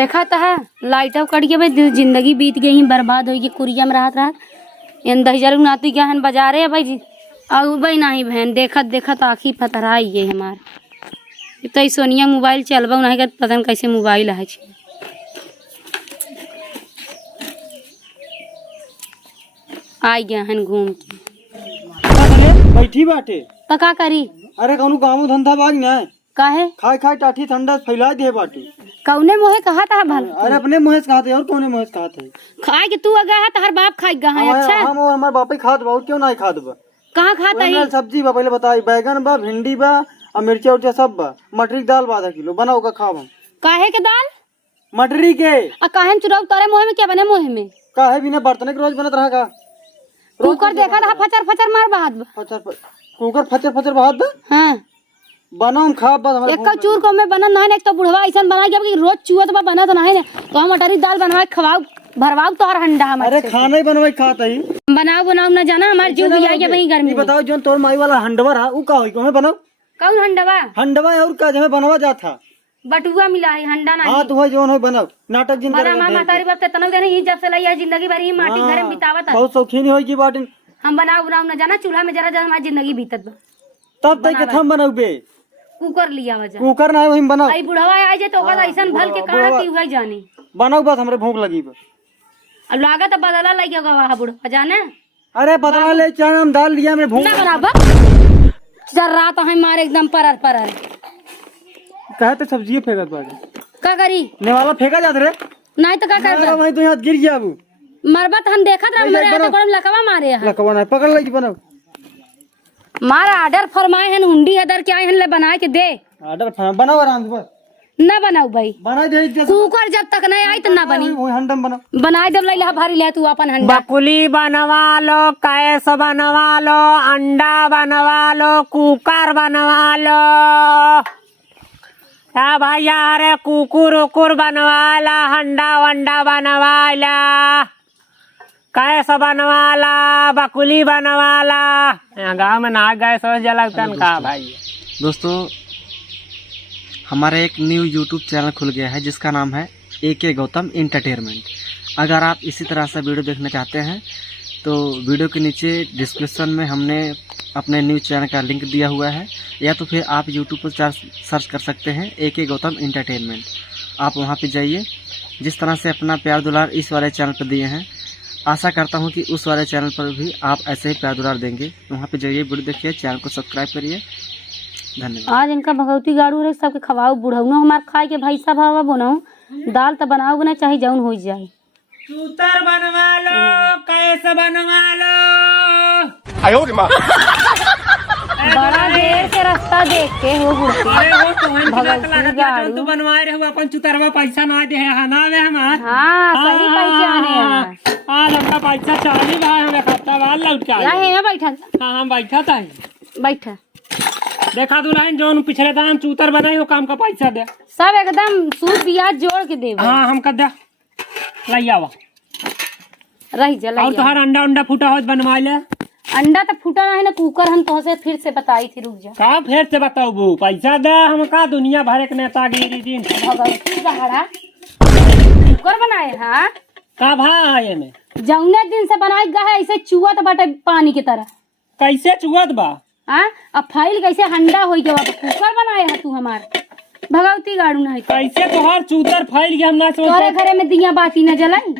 देखा था light cut के भाई जिंदगी बीत गई बर्बाद हो गई कुरिया में राहत इन 10,000 नाती क्या हन बाजारे भाई जी और भाई नहीं बहन देखत देखत आखी फतरा ये हमार तो सोनिया मोबाइल चलबा नहीं कर पता कैसे मोबाइल है आई गया हन घूम के बैठी बाटे तो का करी। अरे कौन काम धंधा बाग ना काहे खाए खाए टाठी ठंडा फैला दे बाटे कौने मोहे कहा था भल। अरे अपने मुँह से खाते और कौने मुँह से खाते खाए के तू अगा है हर बाप खाई गा है। अच्छा हम हमारे बाप ही खात बा और क्यों नहीं खात बा। कहाँ खाता है सब्जी बा पहले बताई बैगन बा भिंडी बा और मिर्चा उर्चा सब बा मटरी की दाल बा आधा किलो बनाओ का खाओ हम काहे के दाल मटरी के काहे चुराव तारे मोहे में क्या बने मोहे में काहे बिना बर्तन के रोज बनत रहा का कुकर देखा था फचर फचर मार बहाद कुकर फचर फचर बहात बा हाँ बनाओ हम खा बस हमारे एक का चूर को में बना नहीं एक तो बुढ़वा ऐसा बना गया कि रोज चूत बा बना तो नहीं ने तो हम मटरी दाल बनवाए खवाओ भरवाओ तो हर हंडा हम अरे खाना ही बनवाई खाता ही बनाओ बनाओ ना जाना हमारे जीव भी आएगा वही गर्मी बताओ जो तोर माई वाला हंडवा रहा वो का होई को बनाओ कौन हंडवा हंडवा और का जमे बनवा जाता बटुआ मिला है हंडा नहीं हां तो भाई जोन हो बनाओ नाटक जिन हमारा मां मातारी बाप तना देने ही जब से लई जिंदगी भर ही माटी घर में बितावत है बहुत शौकीन होई की बात हम बनाओ बनाओ ना जाना चूल्हा में जरा जरा हमारी जिंदगी बीतत बा तब तक के हम बनाऊ बे कुकर लिया वजह कुकर ना वही बनाओ आई बुढ़वा आ जाए तो ओकर ऐसन भल के काढ़ा की हुई जानी बनाओ बस हमरे भूख लगी बा अब लागत बदला लग गया गवा बुढ़वा जाने अरे बदला ले चार हम दाल लिया मैं भूख ना बराबर जर रात है मारे एकदम परर परर कहते सब्जी फेंकत बा का करी नेवाला फेंका जात रे नहीं तो का कर वही तो हाथ गिर गया अब मरबत हम देखत रह मरे तो कोन लकवा मारे है लकवा ना पकड़ लगी बनाओ मारा ऑर्डर फरमाए हन हुंडी हदर क्या हन ले बना के दे ऑर्डर बनाओ आराम से बस ना बनाऊ भाई बना दे कुकर जब तक नहीं आई तो ना बनी वही हंडम बनाओ बना दे लइला भारी ले तू अपन हंडा बकुली बनवा लो कैस बनवा लो अंडा बनवा लो कुकर बनवा लो भैया अरे कुकुर उकुर बनवाला हंडा वंडा बनवाला कैस बनवाला बकुली बनवाला गाँव में ना गैस हो जलतन का भाई। दोस्तों हमारा एक न्यू यूट्यूब चैनल खुल गया है जिसका नाम है AK गौतम एंटरटेनमेंट। अगर आप इसी तरह से वीडियो देखना चाहते हैं तो वीडियो के नीचे डिस्क्रिप्शन में हमने अपने न्यू चैनल का लिंक दिया हुआ है या तो फिर आप यूट्यूब पर सर्च कर सकते हैं AK गौतम एंटरटेनमेंट। आप वहां पे जाइए। जिस तरह से अपना प्यार दुलार इस वाले चैनल पर दिए हैं आशा करता हूं कि उस वाले चैनल पर भी आप ऐसे ही प्यार दुलार देंगे। वहां पे जाइए वीडियो देखिए चैनल को सब्सक्राइब करिए। धन्यवाद। आज इनका भगवती गाड़ू रे सबके खवाओ बुढ़ऊ हमार खाए के भाई सब हवा बनाऊ दाल तो बनाओ बना चाहे जौन हो जाए चूतर बनवा लो कैस बनवा लो आयो रे मां बड़ा देर के रास्ता देख के हो बुढ़ती अरे वो तोहन भगवती गाड़ू तू बनवाए रे अपन चुतरवा पैसा ना दे है ना वे हमार हां सही पहचाने हैं आज हमका पैसा चाहिए भाई हमें खाता वाल लौट के या है बैठा हां हम बैठा था बैठा देखा दुल्हन जोन पिछले दाम चूतर बनाई हो काम का पैसा दे सब एकदम सूद ब्याज जोड़ के दे हां हम कर दे लइया वा रह जा और तोहर अंडा अंडा फूटा होत बनवा ले अंडा तो फूटा नहीं ना कुकर हम तो से फिर से बताई थी रुक जा का फिर से बताओ बू पैसा दे हम का दुनिया भर के नेतागिरी दिन भगवती गहरा कुकर बनाए हां का भाई में जौने दिन से बनाई गए ऐसे चुआ तो बाटे पानी की तरह कैसे चुअत बा हाँ अब फाइल कैसे हंडा हो गया कुकर बनाए है तू हमार भगवती गाड़ू नहीं कैसे तोहर चूतर फैल गया हम ना तोरे घरे में दिया बाती न जलाई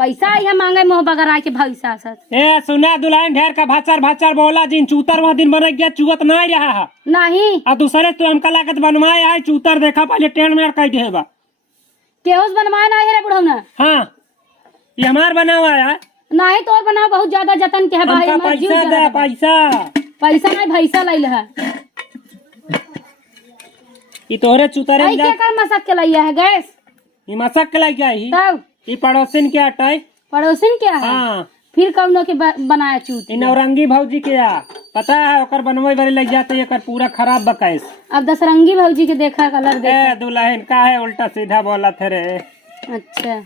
पैसा आई मांगे मोह बगरा के भैसा सत ए सुना दुल्हन ढेर का भाचर भाचर बोला जिन चूतर वह दिन बन गया चुअत नहीं रहा है नहीं और दूसरे तू हमका लागत बनवाए है चूतर देखा पहले ट्रेन में कह दे बा केहूस बनवाए नहीं रे बुढ़ौना हाँ ये हमार बना हुआ है नहीं तोर बना बहुत ज्यादा जतन के है भाई हमका हमार जीव पैसा दे जरा पैसा पैसा नहीं भैसा लइल है ये तोहरे चूतरे आई के कर मसक के लइया है गैस ये मसक के लाई क्या ही तब ये पड़ोसिन के अटाई पड़ोसिन क्या है हाँ फिर कौनो के बनाया चूत ये नवरंगी भौजी के या पता है ओकर बनवे वाले लग जाते एकर पूरा खराब बकाइस अब दसरंगी भौजी के देखा कलर ए देखा दुल्हन का है उल्टा सीधा बोला थे रे अच्छा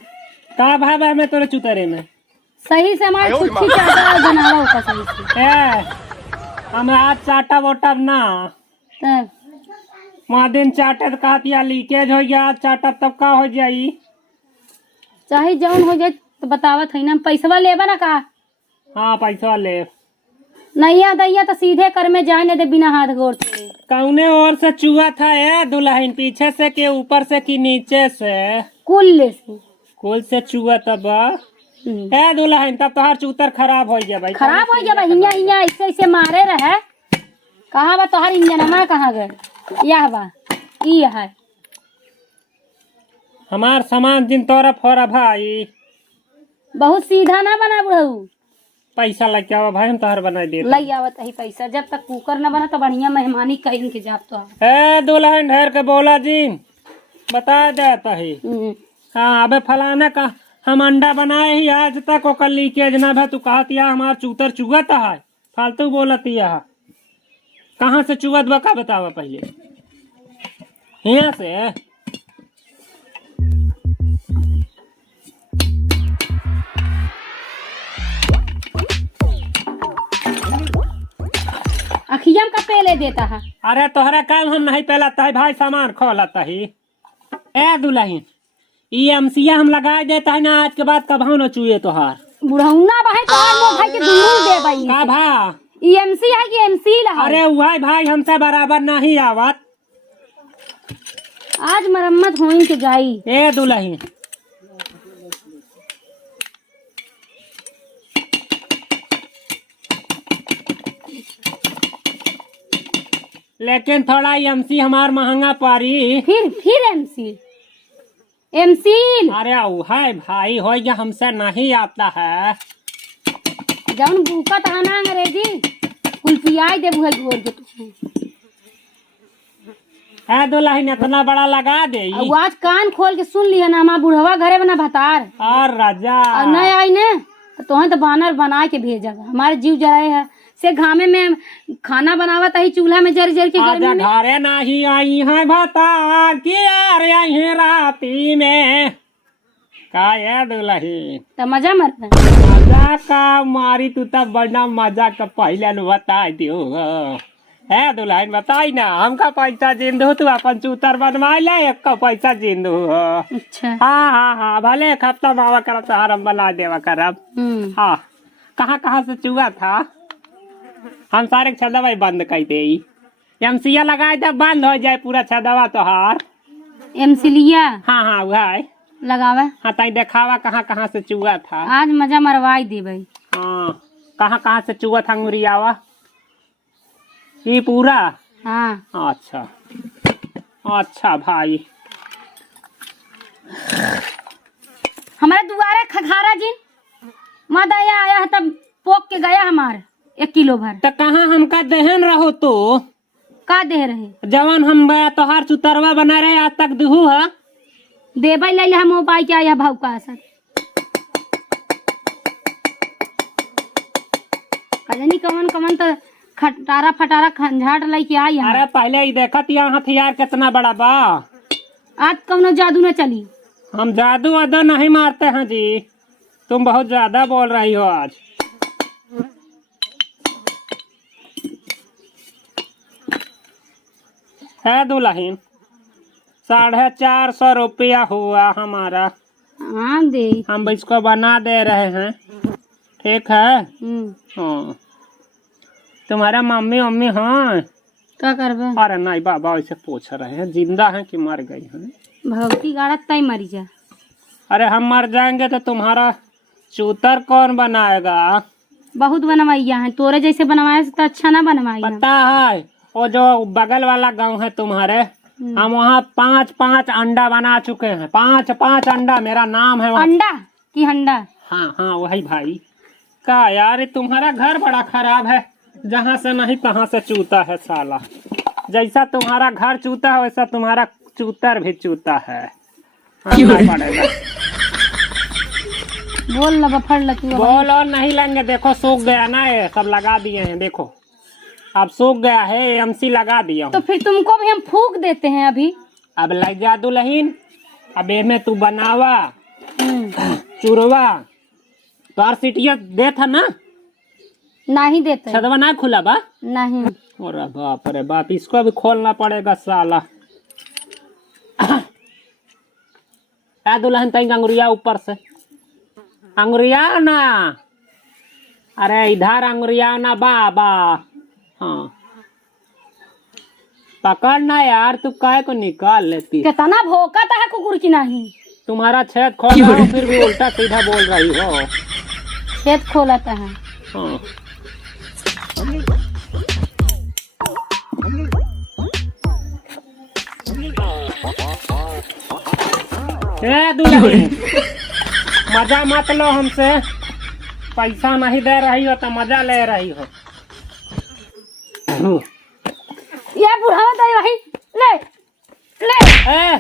का भाव है मैं तोरे चुतरे में सही से हमारे कुछ चाटा बनावा होगा सही से ए हम हाथ चाटा वोटा ना तब वहाँ दिन चाटत कहतिया लीकेज हो गया, चाटत तब का हो जाई। चाहे जौन हो जाए तो बतावत है ना, पैसवा लेबा ना का। हाँ पैसा ले। नैया दैया तो सीधे कर में जाए न दे बिना हाथ गोड़ तोड़े। कौने ओर से चूहा था ये दुल्हन, पीछे से कि ऊपर से कि नीचे से? कुल से कुल से चूहा तब ए दुल्हन, तब तोहार चूतर खराब हो गया भाई। खराब हो गया हिया हिया ऐसे ऐसे मारे रहे। कहाँ बा तोहार इंजनमा, कहाँ गए? यह बा ई है हमार सामान जिन तोरा फोरा भाई। बहुत सीधा ना बना बुढ़ऊ। पैसा लग क्या भाई, हम तोहर बना दे। लई आवत है पैसा, जब तक कुकर न बना तो बढ़िया मेहमानी कहीं के जाप तो। ए दुल्हन ढेर के बोला जी, बता देता है। हाँ अबे फलाना का हम अंडा बनाए ही आज तक ओकर लीकेज ना भा, तू कहतिया हमार चूतर चुगत है, फालतू बोलतिया। कहाँ से चुगत बा का बतावा पहले। यहाँ से अखियम का पेले देता है। अरे तोहरा काम हम नहीं पहलाता है भाई, सामान खोलता ही। ए दुल्हन ई एमसीया हम लगा देता है ना, आज के बाद कभाऊ न चुए तोहार। बुढ़ौना भाई तोहार मुंह भाई के दूर दे भाई। का भा ई एमसी है कि एमसी ला? अरे वही भाई हमसे बराबर नहीं आवत। आज मरम्मत होई के जाई। ए दुल्हन लेकिन थोड़ा एमसी हमार महंगा पारी। फिर एमसी एमसी। अरे है भाई हो गया, हमसे नहीं आता है। जौन भूखा थाना अंग्रेजी कुल पियाई दे बुहल बोल के तू। है दुल्हन इतना बड़ा लगा दे। अब आज कान खोल के सुन लिया ना, हमारा बुढ़वा घरे बना भतार और राजा और नहीं आई ने तो तो बानर बना के भेजा। हमारे जीव जराए है से घामे में खाना बनावत है चूल्हा में जर जर के गर्मी में। घरे नहीं आई है भतार की यार आई राती में का ये दुल्हन तो मजा मरता मजा का मारी, तू तब बड़ा मजा का पहले न बता दियो। है दुल्हन बताई ना, हमका पैसा जीन दो, तू अपन चूतर बनवा ले, एक का पैसा जीन दो। अच्छा हाँ हाँ हाँ भले एक हफ्ता मावा करब तो हम बना देवा करब। हाँ कहाँ कहाँ से चूहा था, हम सारे छदवा बंद कर दे। एमसीया लगाए तब बंद हो जाए पूरा छदवा तोहार। एमसी लिया हाँ हाँ वह लगावे। हाँ ताई देखावा कहाँ कहाँ से चूहा था। आज मजा मरवाई दे भाई। हाँ कहाँ कहाँ से चूहा था अंगुरियावा ये पूरा। हाँ अच्छा अच्छा भाई। हमारे दुआरे खखारा जिन मदाया आया है तब पोक के गया हमार 1 किलो भर। तो कहाँ हमका दहन रहो तो का दे रहे जवान हम तोहार चुतरवा बना रहे आज तक दुहू है देबई ले ले हम उपाय क्या आया भाव का असर कजनी कवन कवन तो खटारा फटारा खंझाट लाई के आई। अरे पहले ही देखत यहाँ हथियार कितना बड़ा बा। आज कौनो जादू न चली। हम जादू वादू नहीं मारते हैं जी, तुम बहुत ज्यादा बोल रही हो आज। है दुल्हन 450 रुपया हुआ हमारा। हाँ दे हम इसको बना दे रहे हैं, ठीक है। हाँ तुम्हारा मम्मी मम्मी हाँ क्या करबे। अरे नहीं बाबा ऐसे पूछ रहे हैं जिंदा हैं कि मर गई हैं। भगवती गाड़ा तय मरी जा। अरे हम मर जाएंगे तो तुम्हारा चूतर कौन बनाएगा। बहुत बनवाइया है, तोरे जैसे बनवाए से तो अच्छा ना बनवाई। पता है वो जो बगल वाला गांव है तुम्हारे, हम वहाँ 5-5 अंडा बना चुके हैं। 5-5 अंडा मेरा नाम है वहाँ। अंडा की हंडा। हाँ हाँ वही भाई का यार तुम्हारा घर बड़ा खराब है, जहाँ से नहीं तहाँ से चूता है साला। जैसा तुम्हारा घर चूता है वैसा तुम्हारा चूतर भी चूता है। पड़ेगा बोल ला बफड़ ला तू। बोल और नहीं लेंगे, देखो सूख गया ना, ये सब लगा दिए हैं, देखो अब सूख गया है, एमसी लगा दिया तो फिर तुमको भी हम फूक देते हैं अभी। अब लग जा दुल्हन, अब में तू बनावा चूरवा तो आर सीटिया दे था ना, नहीं देते। छदवा ना खुला बा नहीं। अरे बाप रे बाप, इसको भी खोलना पड़ेगा साला। ए दुल्हन तई अंगुरिया ऊपर से अंगुरिया ना, अरे इधर अंगुरिया ना बाबा। हाँ पकड़ना यार, तू काय को निकाल लेती। कितना भौंकता है कुकुर की नहीं। तुम्हारा छेद खोला हो फिर भी उल्टा सीधा बोल रही हो। छेद खोलता है। हाँ। ए दुल्हन मजा मत लो हमसे, पैसा नहीं दे रही हो तो मजा ले रही हो। ये बुढ़ावा दे भाई, ले ले ए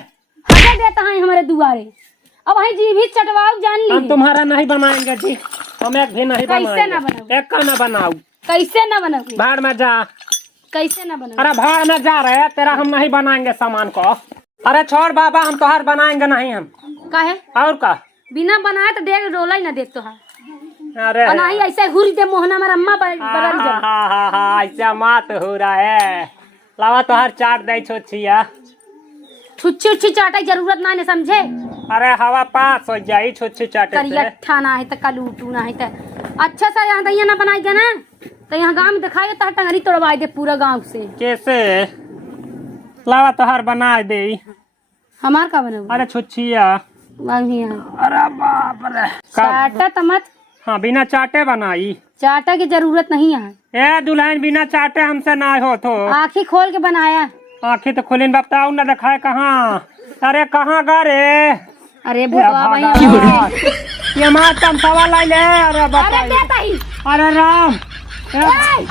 हटा देता है हमारे दुआरे। अब वही जी भी चटवाओ जान ली। हम तुम्हारा नहीं बनाएंगे जी, हम एक भी नहीं बनाएंगे। कैसे ना बनाओ? एक का ना बनाऊ। कैसे ना बनाओगे? भाड़ में जा। कैसे ना बनाओगे? अरे भाड़ में जा रहे तेरा, हम नहीं बनाएंगे सामान को। अरे छोड़ बाबा, हम तोहार बनाएंगे नहीं हम। काहे? और का बिना बनाए तो देख रोला ही ना देख तो है। अरे और नहीं ऐसे हुरी दे मोहना मेरा अम्मा बदल जा। हाँ ऐसा मत हो रहा है। लावा तोहार चाट दे छोचिया। छुच्छी उच्छी चाटे की जरूरत नहीं है समझे। अरे हवा पास हो जाई छुच्छी चाटे करिया से। ठाना है तो कलूटू ना है तो अच्छा सा यहाँ दैया ना बनाई ना तो यहाँ गाँव में दिखाई तो टंगरी तोड़वाई दे पूरा गाँव से। कैसे? लावा तोहार बना दे। हमार का बने अरे छुच्छिया। अरे बाप रे। चाटा तो मत। हाँ बिना चाटे बनाई। चाटा की जरूरत नहीं है। ए दुल्हन बिना चाटे हमसे ना हो तो। आँखी खोल के बनाया। आँखें तो खुली बताओ ना, दिखाए कहाँ? अरे कहाँ गा रे? अरे बुढ़वा भाई ये मार तमसावा लाई ले। अरे अरे बाप, देता ही। अरे राम।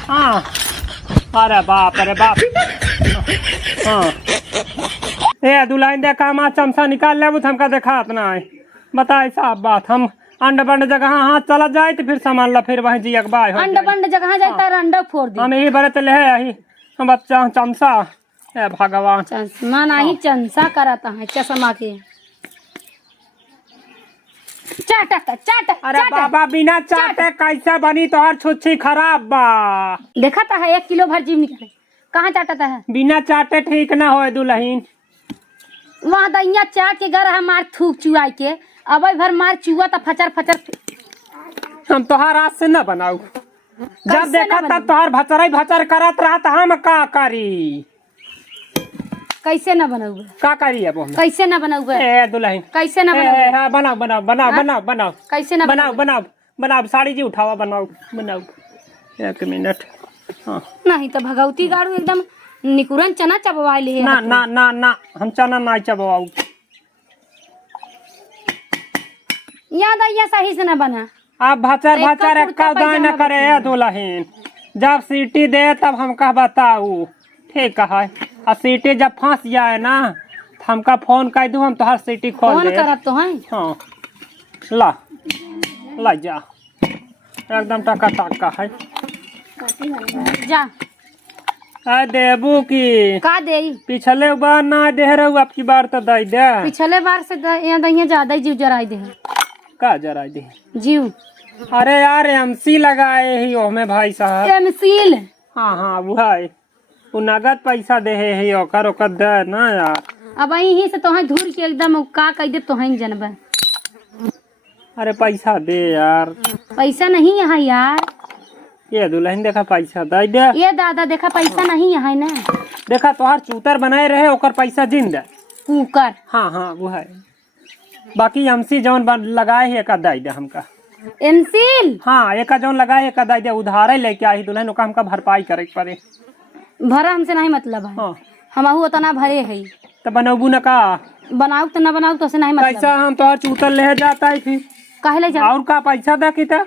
हाँ अरे बाप अरे बाप। हाँ ए दुल्हन देखा हमारा चमचा निकाल ले तो हमका देखा इतना है। बता साफ बात, हम अंड बंड जगह हाथ चला जाए तो फिर सामान ला फिर वही जी अखबार अंड बंड जगह जाता है अंडा फोड़ दी। हम यही बड़े तो ले यही हम बच्चा चमचा। ए भगवान चश्मा नहीं चंसा कराता है चश्मा के। चाटा चाटा। अरे बाबा बिना चाटे कैसे बनी तोहर छुच्छी खराब बा। देखा था है 1 किलो भर जीव निकले। कहाँ चाटता है? बिना चाटे ठीक ना हो दुल्हन। वहाँ दैया चाट के घर मार थूक चुआई के अब भर मार चुआ तो फचर फचर। हम तोहार हाथ से न बनाऊ। जब देखा तब तोहार भचर भचर करत रहा तो हम का करी? कैसे न बनाऊगे? का करी अब हम? कैसे न बनाऊगे? ए दुल्हन कैसे न बनाऊगे? हाँ बनाओ बनाओ बनाओ बनाओ बनाओ। कैसे न बनाओ बनाओ बनाओ साड़ी जी उठावा बनाओ बनाओ। 1 मिनट। हाँ नहीं तो भगवती गाड़ू एकदम निकुरन चना चबवा ले। ना ना ना ना हम चना ना चबाऊ। याद आइया सही से न बना। आप भचर एक भचर का एक कुर्ता दान न पैजामा करे दुल्हन। जब सीटी दे तब हमका बताऊ। ठीक है, और सीटी जब फंस जाए ना तो हमका फोन कर दू, हम तोहर सीटी खोल फोन दे। करब तो है। हाँ ला ला जा एकदम टका टका है। जा आ देबू की का दे? पिछले बार ना दे रहू, अब की बार तो दे दे। पिछले बार से यहाँ दैया ज्यादा ही जीव जराई दे। का जरा दे जीव? अरे यार एमसी लगाए ही ओमे भाई साहब। एमसील? हाँ हाँ वो है, वो नगद पैसा दे है ओकर ओकर दे ना यार। अब यही से तो धूर के एकदम का कह दे तो जनबा। अरे पैसा दे यार। पैसा नहीं यहाँ यार। ये दुल्हन देखा पैसा दे दे। ये दादा देखा पैसा नहीं यहाँ ना। देखा तोहार चूतर बनाए रहे ओकर पैसा जिंदा कुकर। हाँ हाँ वो है। बाकी एमसी जौन लगाए है एक दे दे हमका। एमसील? हाँ एक जौन लगाए एक दे दे, उधारे लेके आई दुल्हन, ओका हमका भरपाई करे के पड़े। भरा हमसे नहीं मतलब है। हाँ हम उतना भरे है तो बनबू न का? बनाऊ तो न बनाऊ तो से नहीं मतलब। पैसा हम तोहार चूतर ले जाता है फिर काहे ले जा? और का पैसा दे की था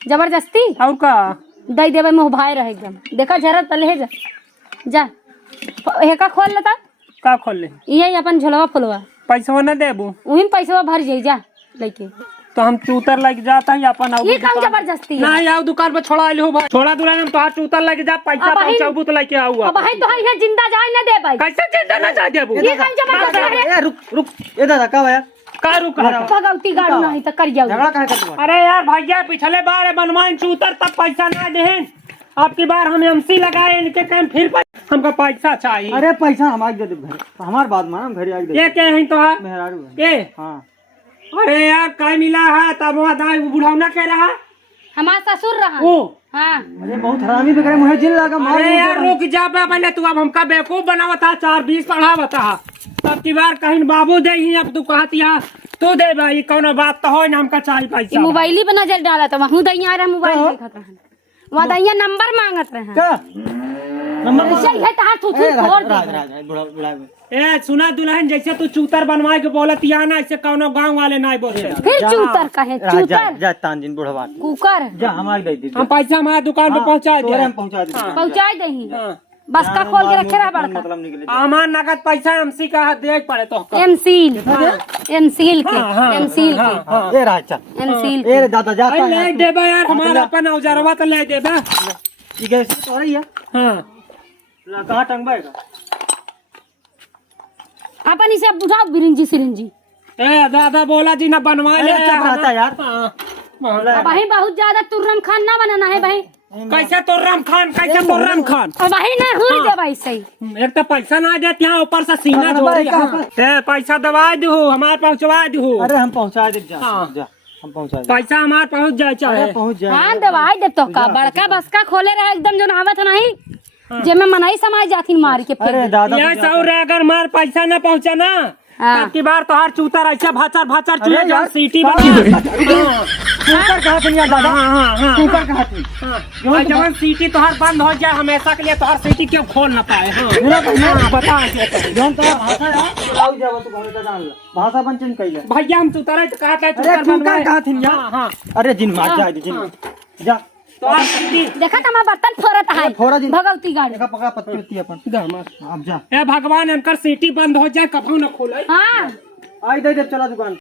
जबरदस्ती और का दे देवे मुँह भाई रहे एकदम। देखा जरा तो ले जा जा हेका खोल लेता। का खोल ले? यही अपन झोलवा फुलवा पैसा न देबू वही पैसा भर जाई जा लेके। तो हम चूतर लग जाता है अपन। ये काम जबरदस्ती है। नहीं आओ दुकान पर छोड़ा लो भाई, छोड़ा दुल्हन हम तोहार चूतर लग जा, पैसा पहुंचाबू तो लेके आऊ। अब भाई तो है जिंदा जाए ना दे भाई। कैसे जिंदा न जा देबू? ये काम जबरदस्ती है। रुक रुक, ये दादा कब आया? का रुक? भगवती गाड़ू नहीं तो कर जाओ। झगड़ा काहे करते हो? अरे यार भैया पिछले बार बनवाइन चूतर तब पैसा ना देहन, अब की बार हम एमसी लगाए इनके टाइम फिर हमका पैसा चाहिए। अरे पैसा हमारे दे दे घर, हमार बात माना घर आके दे। ये क्या है तो है मेहरारू है। ये? हाँ अरे यार काय मिला है तब दाई बुढ़ावना कह रहा हमारा ससुर रहा। ओ हाँ अरे बहुत हरामी बिगड़े मुझे जिन लगा मार। अरे यार रुक जा बे पहले, तू अब हमका बेवकूफ बनावता 4-20 पढ़ावता। तब की बार कहीं बाबू दे ही अब तू कहतिया तू दे भाई कोनो बात तो हो ना, हमका चाहिए ये पैसा। मोबाइल ही पर नजर डाला तो वहाँ दैया रहा मोबाइल देखत रहा, वहाँ दैया नंबर मांगत रहे। क्या नंबर ऐसे ही है तार थू थू छोड़ दे। बुढ़ा बुढ़ा ए सुना दुल्हन, जैसे तू चूतर बनवाए के बोलत या ना, ऐसे कोनो गांव वाले ना बोलते। फिर चूतर कहे जा चूतर जा तानजिन बुढ़वा कुकर जा हमारे दे दे। हम पैसा हमारे दुकान पे पहुंचा तोरे दे। हम पहुंचा दे। पहुँचा दही हाँ। बस का खोल के रखे रहा बड़का मतलब निकले हमार नगद पैसा हमसी का दे पड़े तो एमसील एमसील के एमसील के हाँ। ए राजा एमसील ए रे दादा जाता अरे ले देबा यार, हमारा अपन औजारवा तो ले देबा। ठीक है तो रही है हाँ कहाँ टंगवाएगा। अपन इसे बुझाओ बिरिंजी सिरिंजी। ए दादा बोला जी ना बनवा ले। अरे चुप रहता यार। हाँ। अब भाई बहुत ज्यादा तुर्रम खान ना बनाना है भाई, कैसे तोर्रम खान, कैसे तोर्रम खान? और वही ना हुई दे भाई सही। एक तो पैसा ना देते यहाँ, ऊपर से सीना जोड़ी। ए पैसा दबा दू, हमारे पहुँचवा दू। अरे हम पहुँचा दे जा हाँ। जा हम पहुँचा दे। पैसा हमारे पहुँच जाए चाहे। अरे पहुँच जाए। हाँ दवाई दे तो का बड़का बसका खोले रहे एकदम जो नहावत नहीं, जेमे मनाई समाज जाती मार के अरे फेंक। दादा ये सौर अगर मार पैसा न पहुँचा ना, हाँ। तब की बार तो हर चूतर ऐसे भाचर भाचर अरे चुए यार, सीटी कहाँ बना। कुकर कहाँ थी यार दादा। हाँ कुकर कहाँ थी। हाँ। जब सीटी तो हर बंद हो जाए हमेशा के लिए, तो हर सीटी क्यों खोल न पाए। हाँ मेरा भैया बता जोन तो भाषा है लाऊ जाओ तो घर का जान ला भाषा बन चेंज कइले। भैया हम चुतर तो कहा था अरे चुतर कुकर बनवाए। कहाँ थी यार। हाँ हाँ अरे जिन मार जा जिन जा तो हर सीटी देखा तमा बर्तन फोड़त है फोड़ा दिन भगवती गाड़ी। देखा पकड़ा पत्ती होती अपन अब जा। ए भगवान, इनकर सीटी बंद हो जाए कभू न खोले। हाँ आई दे चला दुकान।